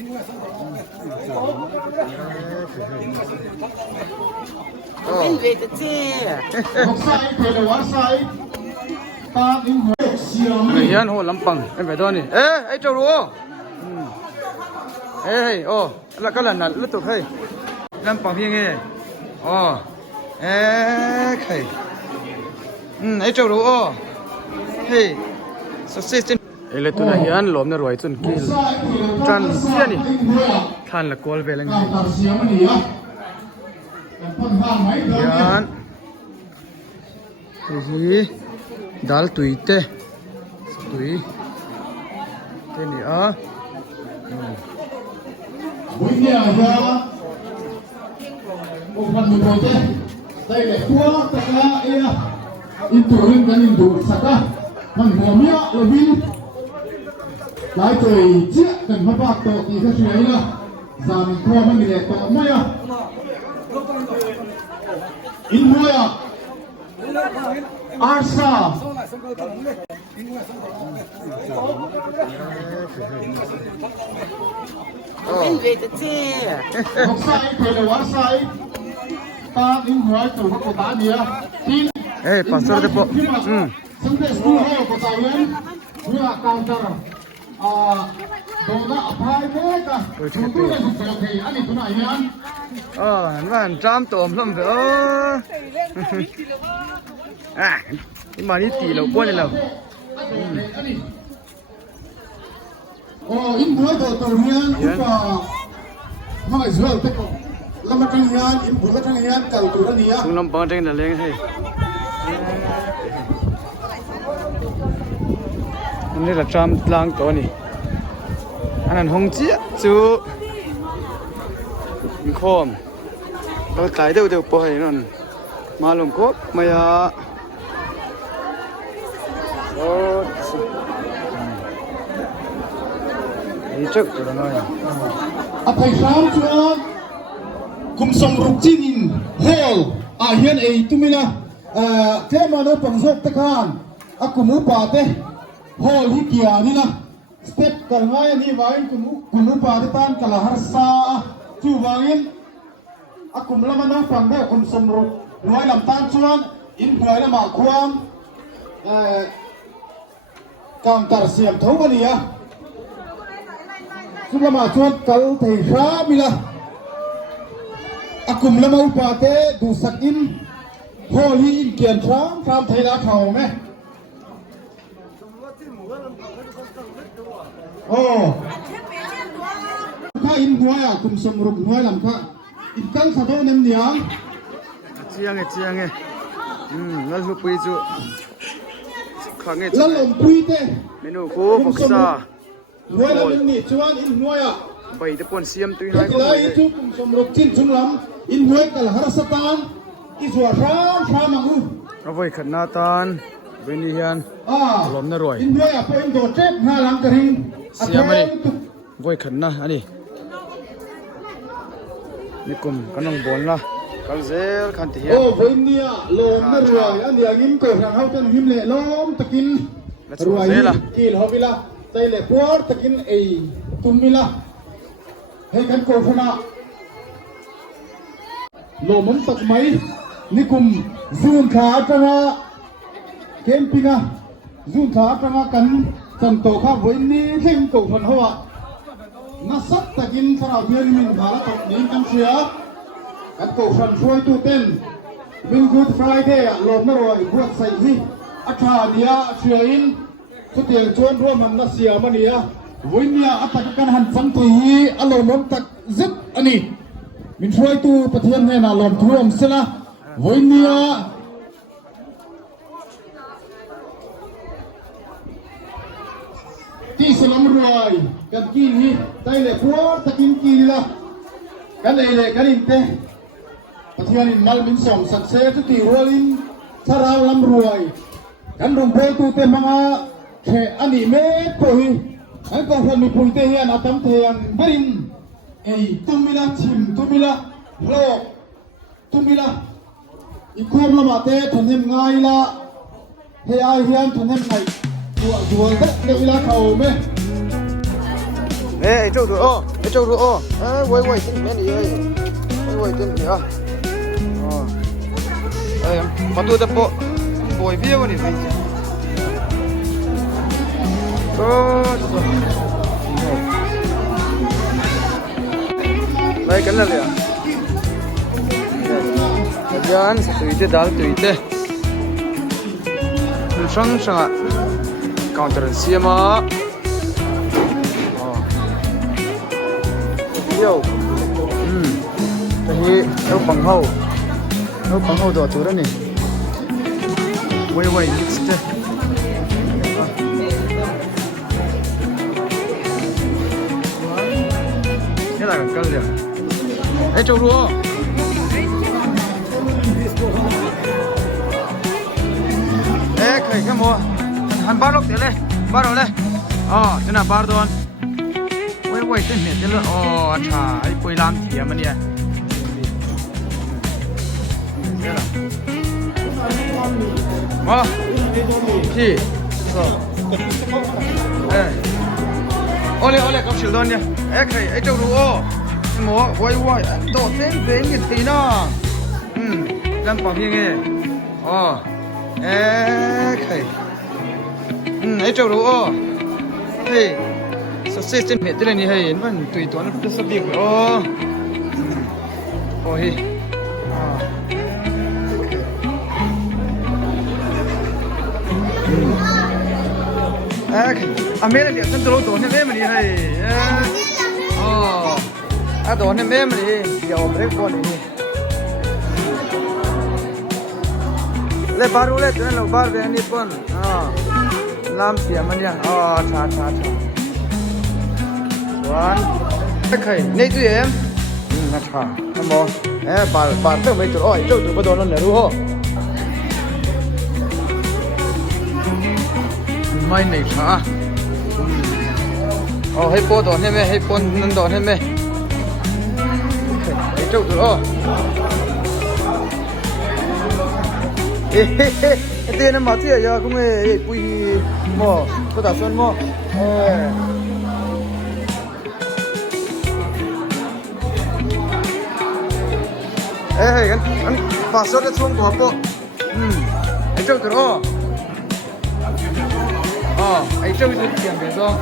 เป็นเวทเจ้เฮียนโหลำปังเป็นไปตัวนี่ไอ้เจ้ารู้เฮ้ยโอ้แล้วก็หลั่นนั่นรู้ตัวเฮ้ยลำปังเพียงไงอ๋อใครไอ้เจ้ารู้อ๋อเฮ้ยสุดเส้นไอ้เล็กตัวนี้ยันหลอมในรวยจนกินจันเสียนี่ท่านละกอลเวลังยันนี่ดัลตุยเตตุยเทนี่วันนี้จะบุกมันบุกโจได้เลยตัวตะการอินโดรินกันอินโดสักมันหัวเมียเลยวินหลายตัวเจี๊ยกันมาปากตัวอีกสักช่วยนะจามิตัวมันมีเด็กตัวไม่อะอินหัวอาซาเป็นเวทเจ้ลูกชายเกิดในวันไซตาอินหัวตัวก็ตาเดียทีปัสสาวะเด็กซึ่งเป็นสกูลของตัวเองเมื่อการจัดโดนอภัยเมื่อกันตัวเองถูกโอเคอันนี้ตัวไหนเนี่ยนั่นจามตัวมันเถอะนี่มานี่ตีเราบ้วนเลยเราอินหัวตัวเนี้ยก็ไม่ใช่แต่ก็แล้วมาทำงานอินหัวมาทำงานเก่าตัวนี้คุณลำปางเองนั่นเองให้อันนี้เราจามล้างตัวนี่อันนั้นหงเจี๊ยจูมีคอมเราตายเดี๋ยวปล่อยนั่นมาลงกบมายานี่จุกตัวน้อยอภัยสามชวนคุมส่งรุกจีนินเฮลเฮียนตุ้มินะเทมาโนปังโซตะคานกุมูปาเตฮอลฮิกิอานี่นะสเต็ปกันง่ายนี่วายินกุมูปาเตตันกะลาฮาร์ซาจูวายินกุมละมาโนปังเดคุมส่งรุกน้อยลำตาลชวนอินหวยละมาความการตัดเสียมทั้งวันนี้สุลมาชวนกัลเทชามิละกุมละมาอุปาเตดูสักอินฮอลีอินเกียนช้างฟาร์มไทยละเขาไหมโอ้ถ้าอินหัวกุมสมรุปหัวลำค่ะอินกังสะโดนเนียงเจียงไงแล้วลูกปุยจูขังไงแล้วลมปุยเตเมนูโคฟกซาหัวลำนี่ชวนอินหัวไปตะปนเสียมตุยน้อยก็เลยจุกุมสมรุปจิ้นชุมลำอินหัวกัลฮาร์สตานอิสวาชามังอูเอาไว้ขันนาตานเวนิฮันหลอมน่ารวยอินเดียเป็นตัวเจ็บห้าหลังกระหิงเสียมาดิไว้ขันนะอันนี้นี่กลุ่มกันน้องบอลละกันเซลขันที่เฮียโอ้เวนิยหลอมน่ารวยอันนี้ยิ้มเกิดทางเขาจนหิมเละล้อมตะกินรวยกินฮอบิละใจเละปวดตะกินไอตุนมิละให้กันโกฟนะโลมันตักไหมนี่กลุ่มซูนขาจังเคมปิงซูนขาจังกันจันโตข้าวันนี้เล่นโกฟันหัวนัสัตตะกินสระเพียนมินบาลตกนี้กันเสียกันโกฟันช่วยตู้เต้นวินกูดฟรายเดย์โลมน่ารวยพวกใส่ที่อัฐาเนียเชียอินสุดเดียงชวนร่วมมันนัเสียมันเนี่ยวันนี้อัตตะกันหันฟังตีอารมณ์มันตักซึบอันนี้มินช่วยตู้ประเทศให้นาลมท่วมเสียละวันนี้ที่สลัมรวยกันกินที่ได้เลยพวกตะกินกินละกันได้เลยกันอินเตประเทศนี้มัลมินส่งสักเซตุติวอลินสาราวลำรวยกันรุ่งโพตูเตมังอาเขอันนี้เมฆปุยอันก็คนมีปุยเทียนอาตัมเทียนบรินตุมิละชิมตุมิละโลตุมิละอีกคนละมาเตะทันเห็นไงละเฮียทันเห็นไงตัวเด็กเวลาเขาไหม哎，走路哦，哎，走路哦，哎，我真没你哎，我真没啊，哦，哎呀，把多的包，包一边我你没见，哦，来跟了了，jangan setuju dah tuite, sang sangat counter siapa. Yo, jadi nấu bằng hậu tu đó nè, quay mix thế, cái là cân liền, ấy châu đua, ấy khởi cái mua, hắn bắt được thế này, bắt đầu đây, thế nào bắt được quay tên miệt tên luôn, chà, ấy quay làm gì mà nè, gì, ole cặp siêu đơn nha, ấy châu đua, mua quay đồ tên về như thế nào, làm bằng gì nghe, ấy châu đua, sẽ tên miệt tên này hay, vẫn tùy toán nó rất biết rồi, ôi, mấy cái thân đồ đồ này mấy này, đồ này mấy này, giờ mấy con này, lấy baru lấy tụi nó baru về anh con, làm gì mà nhá, cha, one, cái này tụi em, cha, em mua, bar tới mấy tụi, chỗ tụi bắt đầu nó nở rồi, mấy này cha. Hay po đòn hay mẹ, hay po năn đòn hay mẹ, hay châu rồi, cái tiền nó mất tiền giờ không hề quỳ mò, có打算mò, anh phá sốt đã xuống của po, hay châu rồi, hay châu thì tiền về rồi.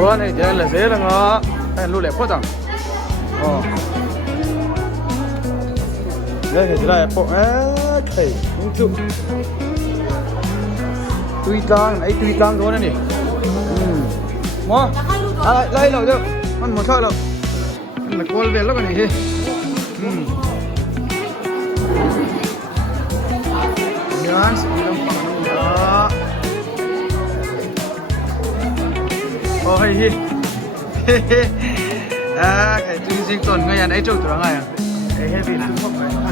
Ủa này chơi là dễ là ngó, anh lưu lẻ quá chẳng, đây thì là bộ thầy cũng chụp tùy tang thôi này, mua, lấy rồi được, ăn một thôi rồi, ăn là coi về lúc này đi, nhớ làm bằng đó, hay cái chương trình tuần ngày này trâu tuần ngày à, cái gì là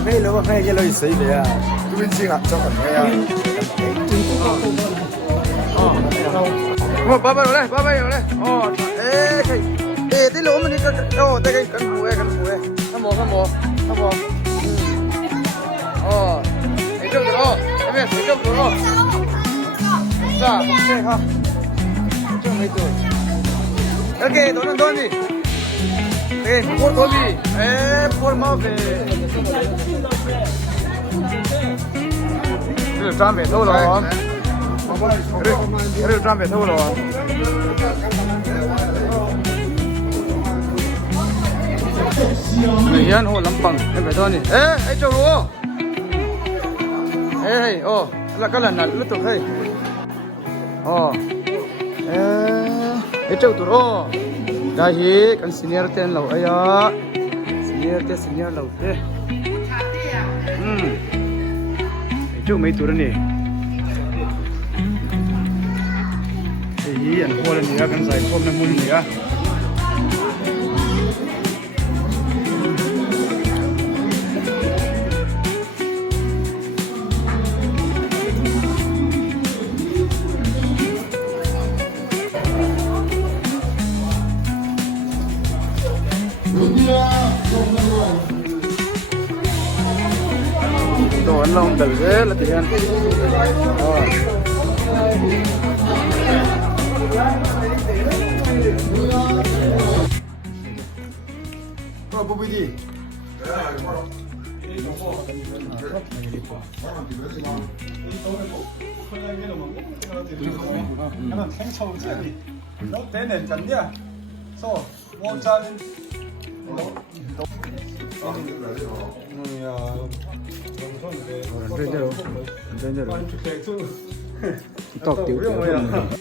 cái lỗ cái cái lối xí vậy à, tuyên sinh à, cho phần cái à, ba rồi đây, cái lỗ mình đi cái cần mùi, nó mò, cái trâu tuần, em biết cái trâu tuần, dạ, ok ha, trâu mấy tuổi, ok, tuần gì? Por Bobby, por Mave. Cái trang về thôi rồi. Cái trang về thôi rồi. Người hiền hồ lắm bằng, em phải thôi nè. Ê, châu lúa. Là cái lần này lúc tục hay. Châu tụi ô. Đây hi, kan senior ten lâu ấy á, senior lâu thế, chú mấy tuổi này, thì anh hoa lên nữa, kan giải phóng lên môn nữa, đồ ăn lòng đẩy dễ là thể hiện Rồi bố đi. 하나 생처럼 차리. 너 때는 잤냐? 서, 뭐 짜는. Rồi, đến giờ rồi. 또 Tọt tiểu